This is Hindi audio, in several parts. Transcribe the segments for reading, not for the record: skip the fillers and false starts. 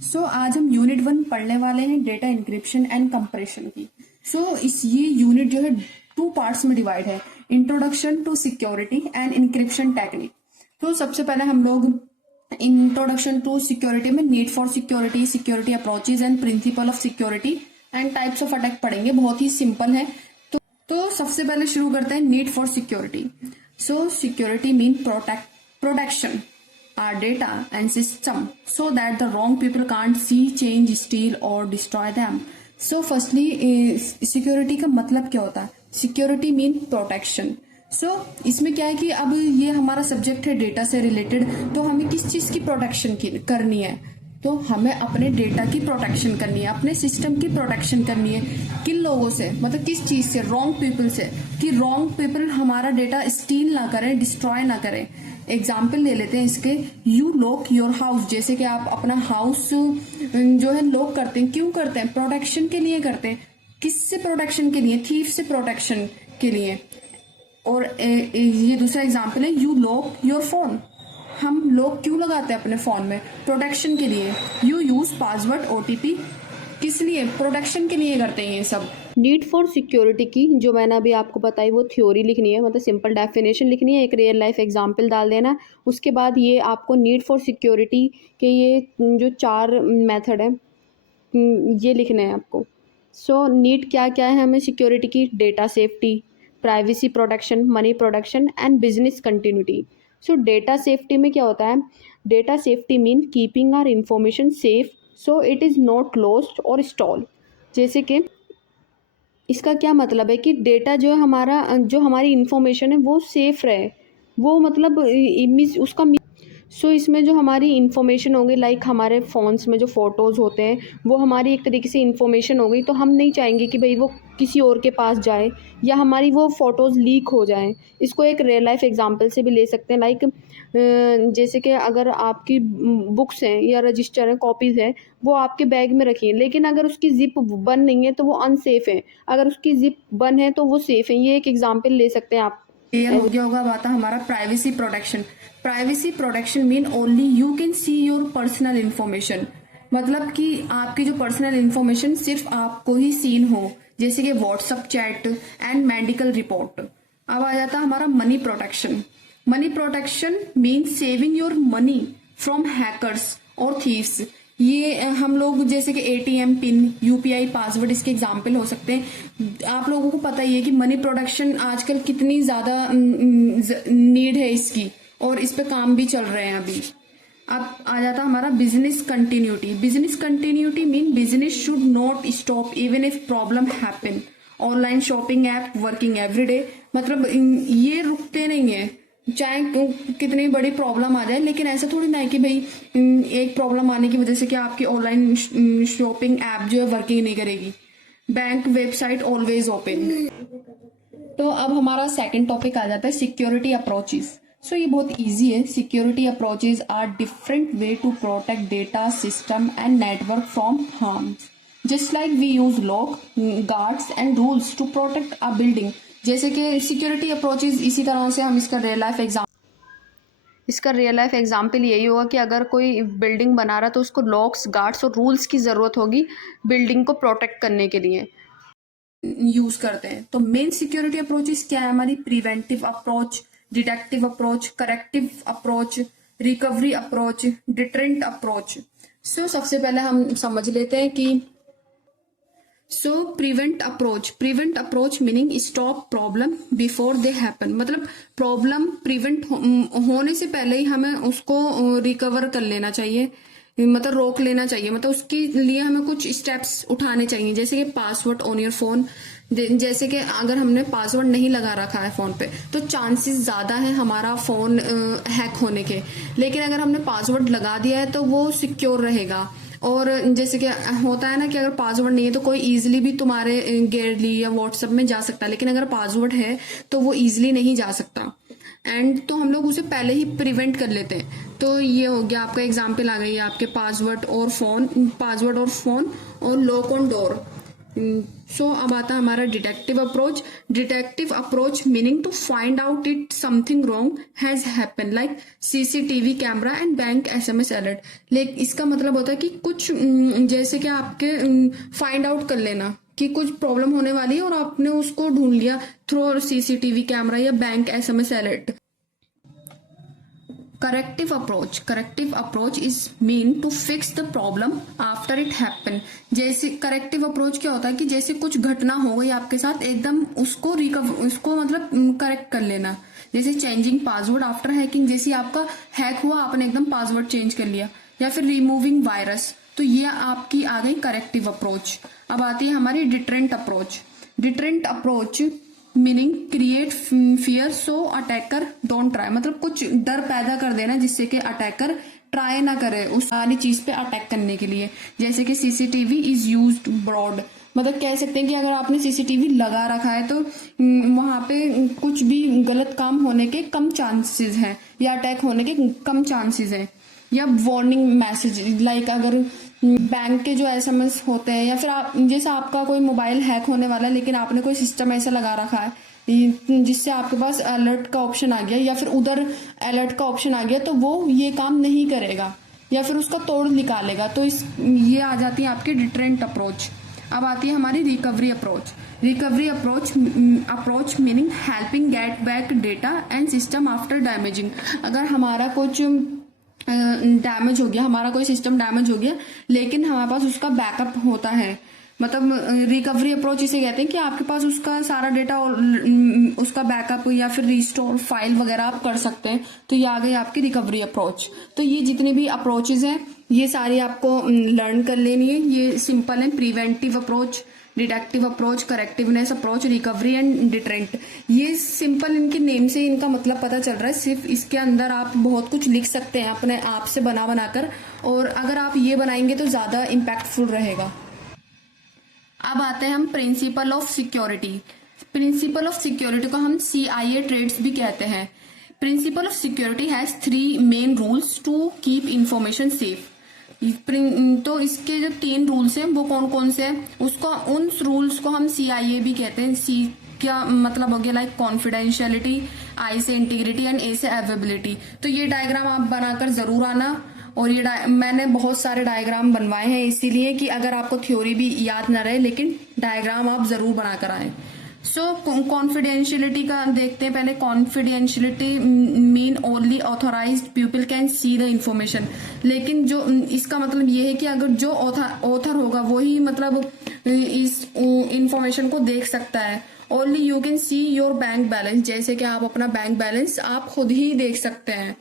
आज हम यूनिट 1 पढ़ने वाले हैं डेटा इंक्रिप्शन एंड कंप्रेशन की। ये यूनिट जो है 2 पार्ट्स में डिवाइड है, introduction to security and encryption technique. तो सबसे पहले हम लोग इंट्रोडक्शन टू सिक्योरिटी में need for security, security approaches and principle of security and types of attack पढ़ेंगे। बहुत ही सिंपल है। तो सबसे पहले शुरू करते हैं need for security. Security mean protection our data and system so that the wrong people can't see, change, steal or destroy them. Firstly, security का मतलब क्या होता है? Security mean protection. इसमें क्या है कि अब ये हमारा सब्जेक्ट है डेटा से रिलेटेड, तो हमें किस चीज की प्रोटेक्शन करनी है? तो हमें अपने डेटा की प्रोटेक्शन करनी है, अपने सिस्टम की प्रोटेक्शन करनी है। किन लोगों से, मतलब किस चीज से? रॉन्ग पीपल से, कि रॉन्ग पीपल हमारा डेटा स्टील ना करें, डिस्ट्रॉय ना करें। एग्जाम्पल ले लेते हैं इसके। यू लॉक योर हाउस, जैसे कि आप अपना हाउस जो है लॉक करते हैं, क्यों करते हैं? प्रोटेक्शन के लिए करते हैं। किससे प्रोटेक्शन के लिए? थीफ से प्रोटेक्शन के लिए। और ये दूसरा एग्जाम्पल है, यू लॉक योर फोन। हम लॉक क्यों लगाते हैं अपने फोन में? प्रोटेक्शन के लिए। यू यूज पासवर्ड, ओटीपी, किस लिए? प्रोटेक्शन के लिए करते हैं ये सब। नीड फॉर सिक्योरिटी की जो मैंने अभी आपको बताई वो थ्योरी लिखनी है, मतलब सिंपल डेफिनेशन लिखनी है, एक रियल लाइफ एग्जांपल डाल देना। उसके बाद ये आपको नीड फॉर सिक्योरिटी के ये जो 4 मेथड है ये लिखने हैं आपको। नीड क्या क्या है हमें सिक्योरिटी की? Data safety, privacy protection, money protection and business continuity. Data safety में क्या होता है? Data safety mean keeping our information safe so it is not lost और स्टॉल। जैसे कि इसका क्या मतलब है कि डेटा जो है हमारा, जो हमारी इंफॉर्मेशन है वो सेफ रहे, वो मतलब उसका इसमें जो हमारी इन्फॉर्मेशन होगी, लाइक हमारे फ़ोन्स में जो फ़ोटोज़ होते हैं वो हमारी एक तरीके से इन्फॉर्मेशन हो गई, तो हम नहीं चाहेंगे कि भाई वो किसी और के पास जाए या हमारी वो फ़ोटोज़ लीक हो जाएं। इसको एक रियल लाइफ एग्जांपल से भी ले सकते हैं, लाइक जैसे कि अगर आपकी बुक्स हैं या रजिस्टर हैं, कॉपीज़ हैं, वो आपके बैग में रखी हैं, लेकिन अगर उसकी ज़िप बंद नहीं है तो वो अनसेफ है, अगर उसकी ज़िप बंद है तो वो सेफ़ है। ये एक एग्जाम्पल ले सकते हैं आप। क्लियर हो गया होगा बात। हमारा privacy protection. Privacy protection mean only you can see your personal information, मतलब कि आपकी जो पर्सनल इन्फॉर्मेशन सिर्फ आपको ही सीन हो, जैसे कि WhatsApp chat and medical report. अब आ जाता है हमारा money protection. Money protection mean saving your money from hackers और थीव्स। ये हम लोग जैसे कि एटीएम पिन, यूपीआई पासवर्ड इसके एग्जाम्पल हो सकते हैं। आप लोगों को पता ही है कि मनी प्रोटेक्शन आजकल कितनी ज्यादा नीड है इसकी, और इस पे काम भी चल रहे हैं अभी। अब आ जाता हमारा business continuity. Business continuity mean business should not stop even if problem happen. Online shopping app working everyday, मतलब ये रुकते नहीं है चाहे कितनी बड़ी प्रॉब्लम आ जाए, लेकिन ऐसा थोड़ी ना है कि भाई एक प्रॉब्लम आने की वजह से कि आपकी ऑनलाइन शॉपिंग ऐप जो है वर्किंग नहीं करेगी। Bank website always open. तो अब हमारा सेकंड टॉपिक आ जाता है सिक्योरिटी अप्रोचेस। ये बहुत इजी है। Security approaches are different way to protect data, system and network from harms, just like we use lock, guards and rules to protect a building. जैसे कि सिक्योरिटी अप्रोचेज इसी तरह से हम इसका रियल लाइफ एग्जाम्पल यही होगा कि अगर कोई बिल्डिंग बना रहा है तो उसको लॉक्स, गार्ड्स और रूल्स की ज़रूरत होगी बिल्डिंग को प्रोटेक्ट करने के लिए यूज करते हैं। तो मेन सिक्योरिटी अप्रोचेस क्या है हमारी? Preventive approach, detective approach, corrective approach, recovery approach, deterrent approach. सबसे पहले हम समझ लेते हैं कि prevent approach meaning stop problem before they happen, मतलब प्रॉब्लम प्रिवेंट होने से पहले ही हमें उसको रिकवर कर लेना चाहिए, मतलब रोक लेना चाहिए, मतलब उसके लिए हमें कुछ स्टेप्स उठाने चाहिए। जैसे कि पासवर्ड ऑन योर फोन, जैसे कि अगर हमने पासवर्ड नहीं लगा रखा है फोन पे तो चांसेस ज्यादा है हमारा फोन हैक होने के, लेकिन अगर हमने पासवर्ड लगा दिया है तो वो सिक्योर रहेगा। और जैसे कि होता है ना कि अगर पासवर्ड नहीं है तो कोई इजीली भी तुम्हारे गैलरी या व्हाट्सएप में जा सकता है, लेकिन अगर पासवर्ड है तो वो इजीली नहीं जा सकता, एंड तो हम लोग उसे पहले ही प्रिवेंट कर लेते हैं। तो ये हो गया आपका एग्जाम्पल आ गई है आपके पासवर्ड और फोन और लॉक ऑन डोर। सो अब आता है हमारा detective approach. Detective approach meaning to find out it something wrong has happen like CCTV camera and bank SMS alert. लेकिन इसका मतलब होता है कि कुछ जैसे कि आपके फाइंड आउट कर लेना कि कुछ प्रॉब्लम होने वाली है और आपने उसको ढूंढ लिया थ्रू सीसीटीवी कैमरा या bank SMS alert. Corrective approach is mean to fix the problem after it happen. जैसे करेक्टिव अप्रोच क्या होता है कि जैसे कुछ घटना हो गई आपके साथ, एकदम उसको मतलब करेक्ट कर लेना। जैसे चेंजिंग पासवर्ड आफ्टर हैकिंग, जैसे आपका हैक हुआ आपने एकदम पासवर्ड चेंज कर लिया, या फिर रिमूविंग वायरस, तो ये आपकी आ गई करेक्टिव अप्रोच। अब आती है हमारी deterrent approach. Deterrent approach meaning create fear so attacker don't try, मतलब कुछ डर पैदा कर देना जिससे कि अटैकर ट्राई ना करे उस सारी चीज पे अटैक करने के लिए। जैसे कि सीसीटीवी इज यूज्ड ब्रॉड, मतलब कह सकते हैं कि अगर आपने सीसीटीवी लगा रखा है तो वहां पे कुछ भी गलत काम होने के कम चांसेस हैं या अटैक होने के कम चांसेस हैं। या वार्निंग मैसेज लाइक अगर बैंक के जो एसएमएस होते हैं, या फिर आप जैसे आपका कोई मोबाइल हैक होने वाला है लेकिन आपने कोई सिस्टम ऐसा लगा रखा है जिससे आपके पास अलर्ट का ऑप्शन आ गया या फिर उधर अलर्ट का ऑप्शन आ गया, तो वो ये काम नहीं करेगा या फिर उसका तोड़ निकालेगा। तो ये आ जाती है आपकी डिटरेंट अप्रोच। अब आती है हमारी recovery approach. Recovery approach meaning helping get back data and system after damaging. अगर हमारा कुछ डैमेज हो गया, हमारा कोई सिस्टम डैमेज हो गया लेकिन हमारे पास उसका बैकअप होता है, मतलब रिकवरी अप्रोच इसे कहते हैं कि आपके पास उसका सारा डेटा और उसका बैकअप या फिर रिस्टोर फाइल वगैरह आप कर सकते हैं, तो ये आ गई आपकी रिकवरी अप्रोच। तो ये जितनी भी अप्रोचेज हैं ये सारी आपको लर्न कर लेनी है। ये सिंपल है, preventive approach, detective approach, correctiveness approach, recovery and deterrent. ये सिंपल इनके नेम से इनका मतलब पता चल रहा है। सिर्फ इसके अंदर आप बहुत कुछ लिख सकते हैं अपने आप से बनाकर, और अगर आप ये बनाएंगे तो ज्यादा इम्पैक्टफुल रहेगा। अब आते हैं हम principle of security. Principle of security को हम CIA ट्रेड्स भी कहते हैं। Principle of security has 3 main rules to keep information safe. तो इसके जो 3 रूल्स हैं वो कौन कौन से हैं, उसको उन रूल्स को हम CIA भी कहते हैं। C क्या मतलब हो गया, लाइक कॉन्फिडेंशियलिटी, I से इंटीग्रिटी एंड A से अवेलेबिलिटी। तो ये डायग्राम आप बनाकर जरूर आना, और ये मैंने बहुत सारे डायग्राम बनवाए हैं इसीलिए कि अगर आपको थ्योरी भी याद न रहे लेकिन डायग्राम आप जरूर बनाकर आए। सो कॉन्फिडेंशियलिटी का देखते हैं पहले। Confidentiality mean only authorised people can see the information. लेकिन जो इसका मतलब ये है कि अगर जो ऑथर होगा वही मतलब इस इंफॉर्मेशन को देख सकता है। Only you can see your bank balance, जैसे कि आप अपना बैंक बैलेंस आप खुद ही देख सकते हैं।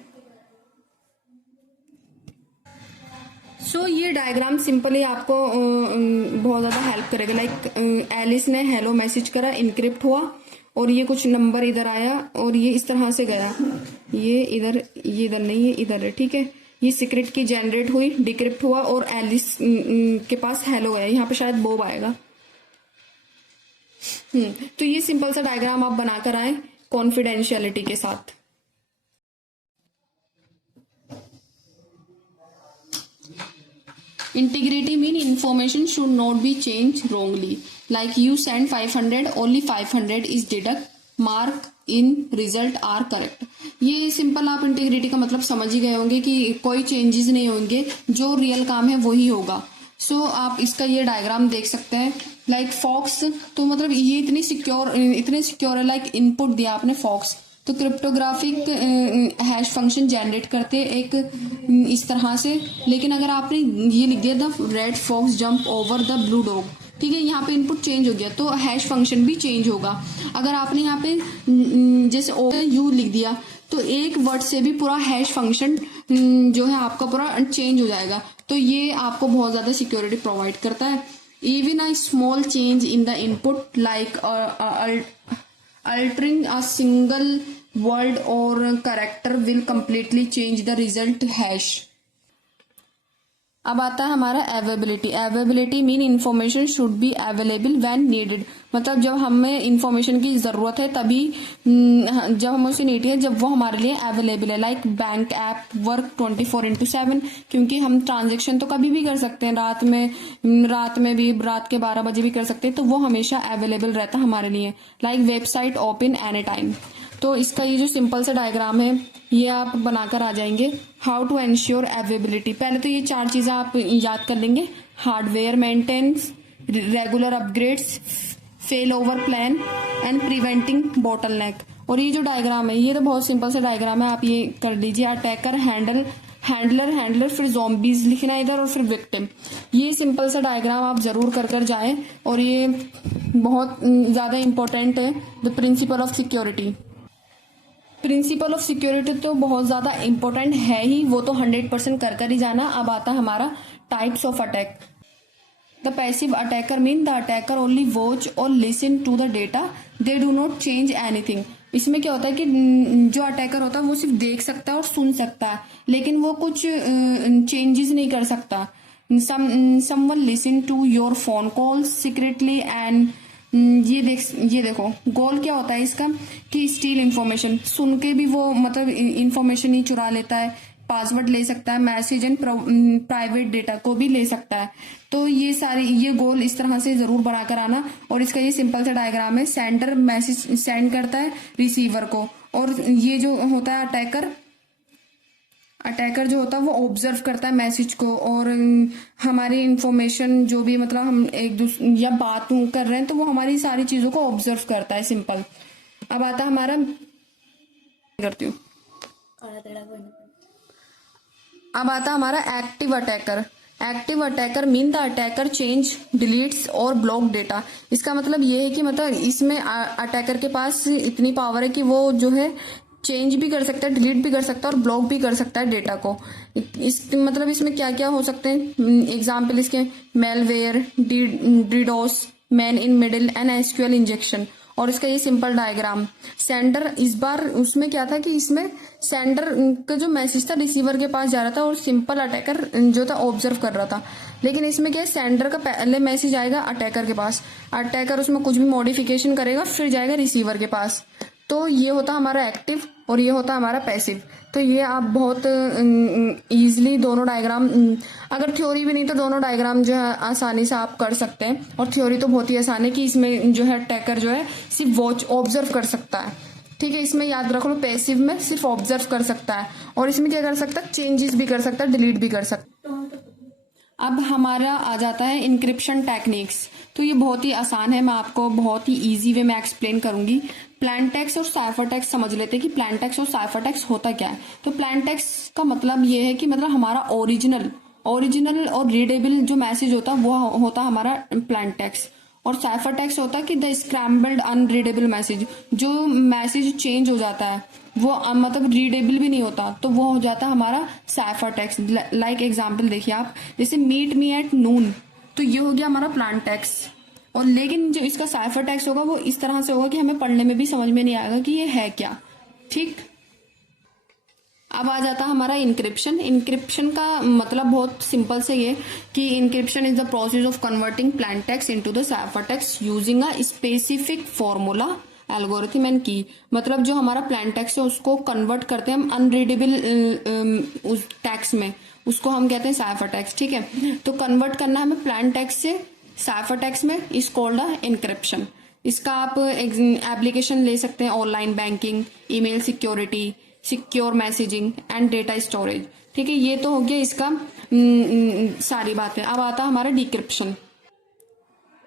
सो ये डायग्राम सिंपली आपको बहुत ज्यादा हेल्प करेगा। लाइक एलिस ने हेलो मैसेज करा, इनक्रिप्ट हुआ, और ये कुछ नंबर इधर आया और ये इस तरह से गया, ये इधर नहीं है, इधर है, ठीक है। ये सीक्रेट की जनरेट हुई, डिक्रिप्ट हुआ, और एलिस के पास हेलो गया। यहाँ पे शायद बॉब आएगा। तो ये सिंपल सा डायग्राम आप बनाकर आए कॉन्फिडेंशियलिटी के साथ। Integrity mean information should not be changed wrongly. Like you send 500, only 500 is deduct, mark in result are correct. ये सिंपल आप इंटीग्रिटी का मतलब समझ ही गए होंगे कि कोई चेंजेस नहीं होंगे, जो रियल काम है वही होगा। सो आप इसका ये डायग्राम देख सकते हैं। लाइक फॉक्स, तो मतलब ये इतने सिक्योर है। लाइक इनपुट दिया आपने फॉक्स, तो क्रिप्टोग्राफिक हैश फंक्शन जनरेट करते एक इस तरह से। लेकिन अगर आपने ये लिख दिया the red fox jump over the blue dog, ठीक है, यहाँ पे इनपुट चेंज हो गया तो हैश फंक्शन भी चेंज होगा। अगर आपने यहाँ पे जैसे यू लिख दिया तो एक वर्ड से भी पूरा हैश फंक्शन जो है आपका पूरा चेंज हो जाएगा। तो ये आपको बहुत ज्यादा सिक्योरिटी प्रोवाइड करता है। Even a small change in the input like altering a single word or character will completely change the result hash. अब आता है हमारा availability. Availability mean information should be available when needed, मतलब जब हमें इन्फॉर्मेशन की जरूरत है तभी, जब हमें उसे नीड है जब वो हमारे लिए अवेलेबल है। लाइक बैंक ऐप वर्क 24/7, क्योंकि हम ट्रांजेक्शन तो कभी भी कर सकते हैं, रात में भी, रात के 12 बजे भी कर सकते हैं, तो वो हमेशा अवेलेबल रहता है हमारे लिए। Like website open any time. तो इसका ये जो सिंपल सा डायग्राम है ये आप बनाकर आ जाएंगे। हाउ टू एंश्योर अवेलेबिलिटी, पहले तो ये 4 चीजें आप याद कर लेंगे। Hardware maintenance, regular upgrades, fail over plan and preventing bottleneck. और ये जो डायग्राम है ये तो बहुत सिंपल सा डायग्राम है, आप ये कर लीजिए। अटैकर, हैंडलर, फिर zombies लिखना है इधर, और फिर विक्टिम। ये सिंपल सा डायग्राम आप जरूर कर जाएं, और ये बहुत ज्यादा इंपॉर्टेंट है। The principal of security. Principle of security तो बहुत ज्यादा इंपॉर्टेंट है ही, वो तो 100% कर ही जाना। अब आता है हमारा types of attack. The passive attacker mean the attacker only watch और listen to the data, they do not change anything. इसमें क्या होता है कि जो अटैकर होता है वो सिर्फ देख सकता है और सुन सकता है, लेकिन वो कुछ चेंजेस नहीं कर सकता। Someone listen to your phone call secretly and ये देखो गोल क्या होता है इसका कि स्टील इंफॉर्मेशन, सुन के भी वो मतलब इंफॉर्मेशन ही चुरा लेता है, पासवर्ड ले सकता है, मैसेज एंड प्राइवेट डेटा को भी ले सकता है। तो ये गोल इस तरह से जरूर बनाकर आना। और इसका ये सिंपल सा डायग्राम है। सेंडर मैसेज सेंड करता है रिसीवर को, और ये जो होता है अटैकर जो होता है वो ऑब्जर्व करता है मैसेज को, और हमारी इंफॉर्मेशन जो भी मतलब हम एक दूसरे या बात कर रहे हैं तो वो हमारी सारी चीजों को ऑब्जर्व करता है। सिंपल। अब आता हमारा करती हूँ अब आता हमारा active attacker. Active attacker mean the attacker change, deletes और ब्लॉक डेटा। इसका मतलब ये है कि मतलब इसमें अटैकर के पास इतनी पावर है कि वो जो है चेंज भी कर सकता है, डिलीट भी कर सकता है और ब्लॉक भी कर सकता है डेटा को। मतलब इसमें क्या क्या हो सकते हैं एग्जाम्पल इसके, malware, DDoS, man in middle and SQL injection. और इसका ये सिंपल डायग्राम। सेंडर, इस बार उसमें क्या था कि इसमें सेंडर का जो मैसेज था रिसीवर के पास जा रहा था और सिंपल अटैकर जो था ऑब्जर्व कर रहा था। लेकिन इसमें क्या है, सेंडर का पहले मैसेज आएगा अटैकर के पास, अटैकर उसमें कुछ भी मॉडिफिकेशन करेगा, फिर जाएगा रिसीवर के पास। तो ये होता हमारा एक्टिव और ये होता हमारा पैसिव। तो ये आप बहुत इजीली दोनों डायग्राम, अगर थ्योरी भी नहीं तो दोनों डायग्राम जो है आसानी से आप कर सकते हैं। और थ्योरी तो बहुत ही आसान है कि इसमें जो है अटैकर जो है सिर्फ वॉच ऑब्जर्व कर सकता है, ठीक है। इसमें याद रख लो, पैसिव में सिर्फ ऑब्जर्व कर सकता है, और इसमें क्या कर सकता है, चेंजेस भी कर सकता है, डिलीट भी कर सकता है। अब हमारा आ जाता है इंक्रिप्शन टेक्निक्स। तो ये बहुत ही आसान है, मैं आपको बहुत ही इजी वे में एक्सप्लेन करूंगी। प्लेन टेक्स्ट और साइफर टेक्स्ट समझ लेते हैं कि प्लेन टेक्स्ट और साइफर टेक्स्ट होता क्या है। तो प्लेन टेक्स्ट का मतलब ये है कि मतलब हमारा ओरिजिनल और रीडेबल जो मैसेज होता है वो होता है हमारा प्लेन टेक्स्ट। और साइफर टेक्स्ट होता है कि द स्क्रैम्बल्ड अनरीडेबल मैसेज, जो मैसेज चेंज हो जाता है वो मतलब रीडेबल भी नहीं होता, तो वो हो जाता है हमारा साइफर टेक्स्ट। लाइक एग्जांपल देखिए आप, जैसे मीट मी एट नून, तो ये हो गया हमारा प्लेन टेक्स्ट। और लेकिन जो इसका साइफर टेक्स्ट होगा वो इस तरह से होगा कि हमें पढ़ने में भी समझ में नहीं आएगा कि ये है क्या, ठीक। अब आ जाता है हमारा इंक्रिप्शन। इंक्रिप्शन का मतलब बहुत सिंपल से ये कि encryption is the process of converting plain text into the cipher text using a specific formula, algorithm and key. मतलब जो हमारा प्लेन टेक्स्ट है उसको कन्वर्ट करते हैं हम अनरीडेबल उस टेक्स्ट में, उसको हम कहते हैं साइफर टेक्स्ट, ठीक है। तो कन्वर्ट करना हमें प्लेन टेक्स्ट से साइफर टेक्स्ट में, इज कॉल्ड अ इंक्रिप्शन। इसका आप एप्लीकेशन ले सकते हैं, online banking, email security, secure messaging and data storage, ठीक है। ये तो हो गया इसका सारी बातें। अब आता है हमारा डिक्रिप्शन।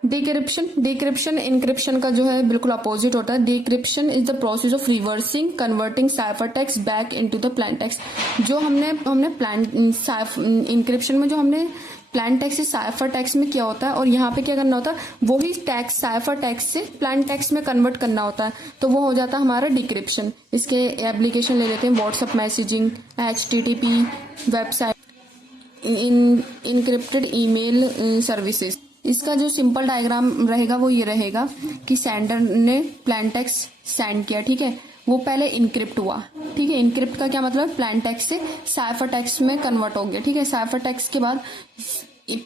डिक्रिप्शन इंक्रिप्शन का जो है बिल्कुल अपोजिट होता है। Decryption is the process of reversing converting cipher text back into the plain text. जो हमने प्लेन इंक्रिप्शन में जो हमने प्लेन टेक्स्ट से साइफर टेक्स्ट में क्या होता है और यहाँ पे क्या करना होता है, वही टेक्स्ट साइफर टेक्स्ट से प्लेन टेक्स्ट में कन्वर्ट करना होता है, तो वो हो जाता है हमारा डिक्रिप्शन। इसके एप्लीकेशन ले लेते हैं, WhatsApp messaging, HTTP website, encrypted email services. इसका जो सिंपल डायग्राम रहेगा वो ये रहेगा कि सेंडर ने प्लेन टेक्स्ट सेंड किया, ठीक है, वो पहले इनक्रिप्ट हुआ, ठीक है। इनक्रिप्ट का क्या मतलब, प्लेन टेक्स्ट से साइफर टेक्स्ट में कन्वर्ट हो गया, ठीक है। साइफर टेक्स्ट के बाद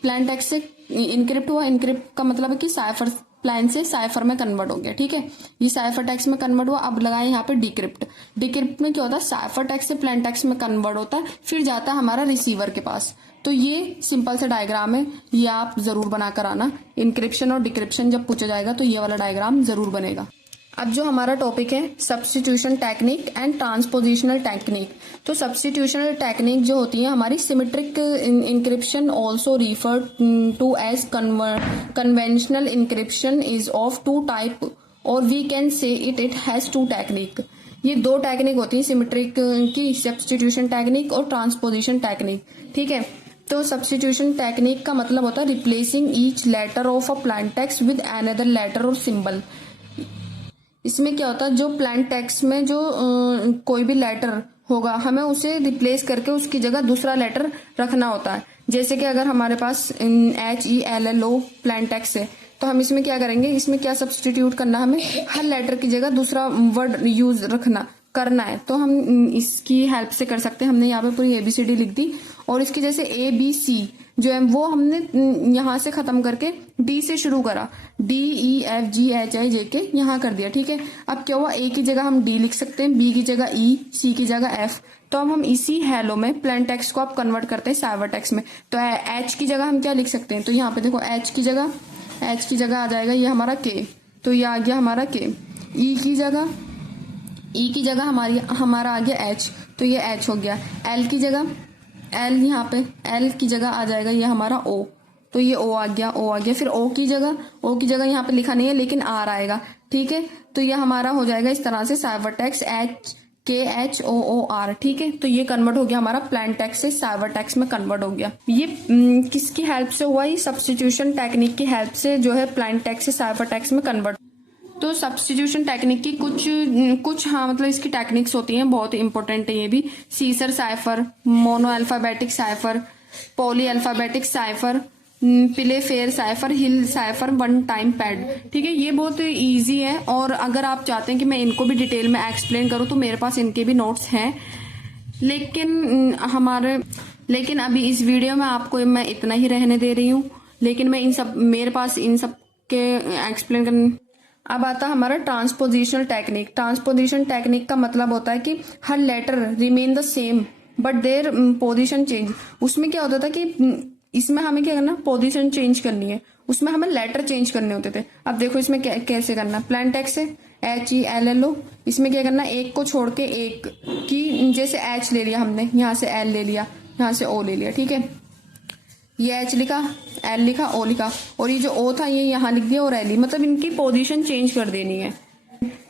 प्लेन टेक्स्ट से इनक्रिप्ट हुआ, इनक्रिप्ट का मतलब है कि साइफर प्लेन से साइफर में कन्वर्ट हो गया, ठीक है। ये साइफर टेक्स्ट में कन्वर्ट हुआ। अब लगाए यहाँ पे डिक्रिप्ट। डिक्रिप्ट में क्या होता है, साइफर टेक्स्ट से प्लेन टेक्स्ट में कन्वर्ट होता है, फिर जाता है हमारा रिसीवर के पास। तो ये सिंपल सा डायग्राम है, ये आप जरूर बनाकर आना। इनक्रिप्शन और डिक्रिप्शन जब पूछा जाएगा तो ये वाला डायग्राम जरूर बनेगा। अब जो हमारा टॉपिक है substitution technique and transpositional technique. तो सब्स्टिट्यूशनल टेक्निक जो होती है हमारी, symmetric encryption also refer to as conventional encryption is of two type और we can say it has two technique. ये दो टेक्निक होती है सिमेट्रिक की, सब्स्टिट्यूशन टेक्निक और ट्रांसपोजिशन टेक्निक, ठीक है। तो सब्स्टिट्यूशन टेक्निक का मतलब होता है replacing each letter of a plain text with another letter और सिंबल। इसमें क्या होता है, जो प्लेन टेक्स्ट में जो कोई भी लेटर होगा हमें उसे रिप्लेस करके उसकी जगह दूसरा लेटर रखना होता है। जैसे कि अगर हमारे पास HELLO प्लेन टेक्स्ट है तो हम इसमें क्या करेंगे, इसमें क्या सब्स्टिट्यूट करना, हमें हर लेटर की जगह दूसरा वर्ड यूज करना है। तो हम इसकी हेल्प से कर सकते हैं। हमने यहाँ पे पूरी ABCD लिख दी और इसकी जैसे ABC जो है वो हमने यहाँ से खत्म करके D से शुरू करा, DEFGHIJK यहाँ कर दिया, ठीक है। अब क्या हुआ, A की जगह हम D लिख सकते हैं, B की जगह E, C की जगह F। तो अब हम इसी हेलो में प्लेन टेक्स्ट को आप कन्वर्ट करते हैं साइफर टेक्स्ट में। तो H की जगह हम क्या लिख सकते हैं, तो यहाँ पे देखो H की जगह आ जाएगा ये हमारा K, तो ये आ गया हमारा K। E की जगह हमारा आ गया H, तो ये H हो गया। L की जगह यहाँ पे L की जगह आ जाएगा ये हमारा O, तो ये O आ गया। फिर O की जगह यहाँ पे लिखा नहीं है लेकिन R आएगा, ठीक है। तो ये हमारा हो जाएगा इस तरह से साइफर टेक्स्ट HKHOOR, ठीक है। तो ये कन्वर्ट हो गया हमारा प्लेन टेक्स्ट से साइफर टेक्स्ट में कन्वर्ट हो गया। ये किसकी हेल्प से हुआ, ये सब्स्टिट्यूशन टेक्निक की हेल्प से जो है प्लेन टेक्स्ट से साइफर टेक्स्ट में कन्वर्ट। तो सब्स्टिट्यूशन टेक्निक की कुछ हाँ मतलब इसकी टेक्निक्स होती हैं, बहुत इंपॉर्टेंट है ये भी। Caesar cipher, monoalphabetic cipher, polyalphabetic cipher, playfair cipher, hill cipher, one time pad, ठीक है। ये बहुत इजी है और अगर आप चाहते हैं कि मैं इनको भी डिटेल में एक्सप्लेन करूँ तो मेरे पास इनके भी नोट्स हैं, लेकिन अभी इस वीडियो में आपको मैं इतना ही रहने दे रही हूँ। लेकिन मैं मेरे पास इन सब के एक्सप्लेन करने। अब आता है हमारा ट्रांसपोजिशनल टेक्निक। ट्रांसपोजिशन टेक्निक का मतलब होता है कि हर letter remain the same but their position change. उसमें क्या होता था कि इसमें हमें क्या करना, पोजीशन चेंज करनी है, उसमें हमें लेटर चेंज करने होते थे। अब देखो इसमें कैसे करना, प्लेन टेक्स्ट है HELLO, इसमें क्या करना, एक को छोड़ के एक की, जैसे H ले लिया हमने, यहाँ से L ले लिया, यहाँ से O ले लिया, ठीक है। ये H लिखा, L लिखा, O लिखा, और ये जो O था ये यहाँ लिख दिया और L, मतलब इनकी पोजीशन चेंज कर देनी है।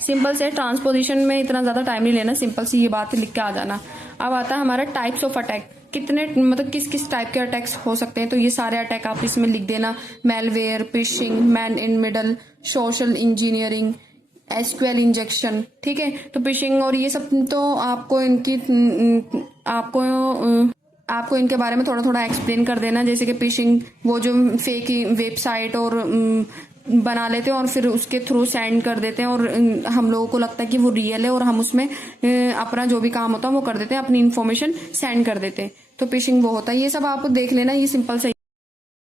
सिंपल से ट्रांसपोजिशन में इतना ज्यादा टाइम नहीं लेना, सिंपल सी ये बात लिख के आ जाना। अब आता है हमारा टाइप्स ऑफ अटैक। कितने मतलब किस टाइप के अटैक्स हो सकते हैं, तो ये सारे अटैक आप इसमें लिख देना। Malware, fishing, man in middle, social engineering, SQL injection, ठीक है। तो फिशिंग और ये सब तो आपको इनके बारे में थोड़ा थोड़ा एक्सप्लेन कर देना। जैसे कि फिशिंग, वो जो फेक वेबसाइट और बना लेते हैं और फिर उसके थ्रू सेंड कर देते हैं और हम लोगों को लगता है कि वो रियल है और हम उसमें अपना जो भी काम होता है वो कर देते हैं, अपनी इन्फॉर्मेशन सेंड कर देते हैं। तो फिशिंग वो होता है। ये सब आप देख लेना, ये सिंपल सा